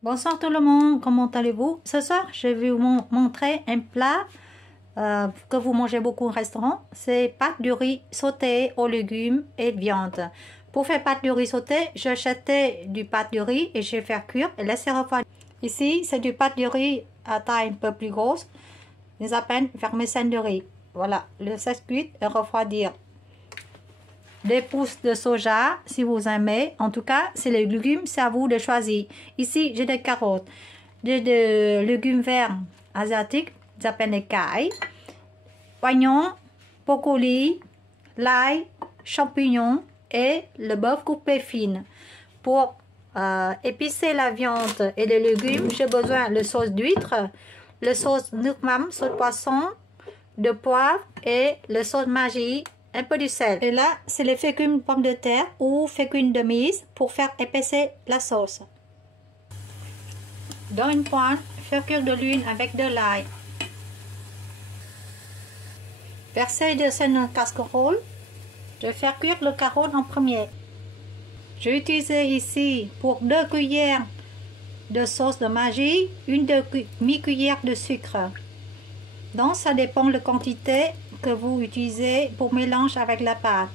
Bonsoir tout le monde, comment allez-vous? Ce soir, je vais vous montrer un plat que vous mangez beaucoup au restaurant. C'est pâte de riz sauté aux légumes et de viande. Pour faire pâte de riz sauté, j'achète du pâte de riz et je vais faire cuire et laisser refroidir. Ici, c'est du pâte de riz à taille un peu plus grosse. Ils appellent vermicelle de riz. Voilà, le laisse cuire et refroidir. Des pousses de soja si vous aimez. En tout cas, c'est les légumes, c'est à vous de choisir. Ici, j'ai des carottes, des légumes verts asiatiques, ils appellent les cailles, oignons, brocoli, l'ail, champignons et le bœuf coupé fine. Pour épicer la viande et les légumes, j'ai besoin de sauce d'huître, le sauce nukmam, sauce poisson, de poivre et le sauce Maggi. Un peu de sel. Et là, c'est les fécule pommes de terre ou fécule de maïs pour faire épaisser la sauce. Dans une poêle, faire cuire de l'huile avec de l'ail. Verser de sel dans une casserole. Je vais faire cuire le carotte en premier. J'ai utilisé ici pour 2 cuillères de sauce de Maggi, une demi-cuillère de sucre. Donc, ça dépend de la quantité que vous utilisez pour mélanger avec la pâte.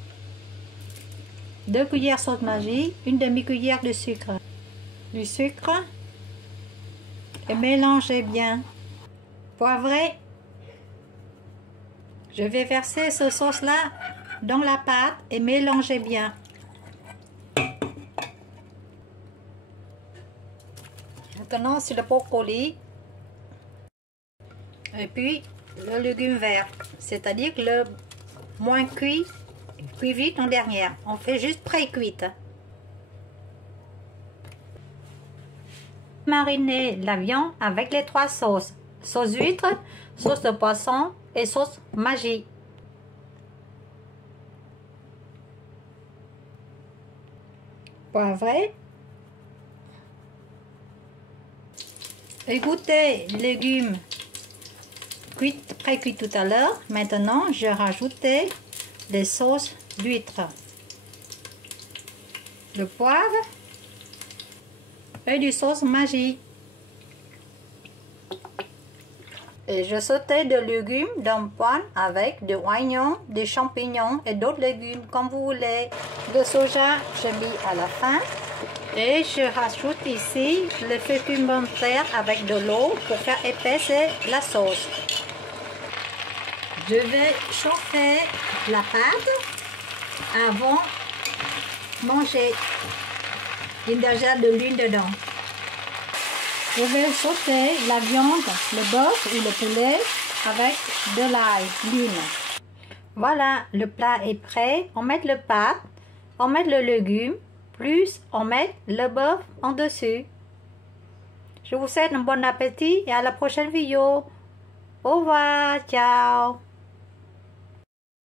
2 cuillères sauce Maggi, une demi-cuillère de sucre. Du sucre et mélangez bien. Poivrez. Je vais verser ce sauce-là dans la pâte et mélanger bien. Maintenant, c'est le brocoli. Et puis, le légume vert, c'est-à-dire le moins cuit vite en dernière. On fait juste pré-cuite. Mariner la viande avec les 3 sauces. Sauce huître, sauce de poisson et sauce Maggi. Poivré. Égoutter les légumes pré-cuit tout à l'heure. Maintenant, je rajoutais des sauces d'huître, le poivre et du sauce Maggi. Et je sautais des légumes dans une poêle avec des oignons, des champignons et d'autres légumes comme vous voulez. Le soja, je mets à la fin. Et je rajoute ici le fécule pommes de terre avec de l'eau pour faire épaisser la sauce. Je vais chauffer la pâte avant de manger. Il y a déjà de l'huile dedans. Je vais sauter la viande, le bœuf ou le poulet avec de l'ail, l'huile. Voilà, le plat est prêt. On met le pâte, on met le légume, plus on met le bœuf en dessus. Je vous souhaite un bon appétit et à la prochaine vidéo. Au revoir, ciao.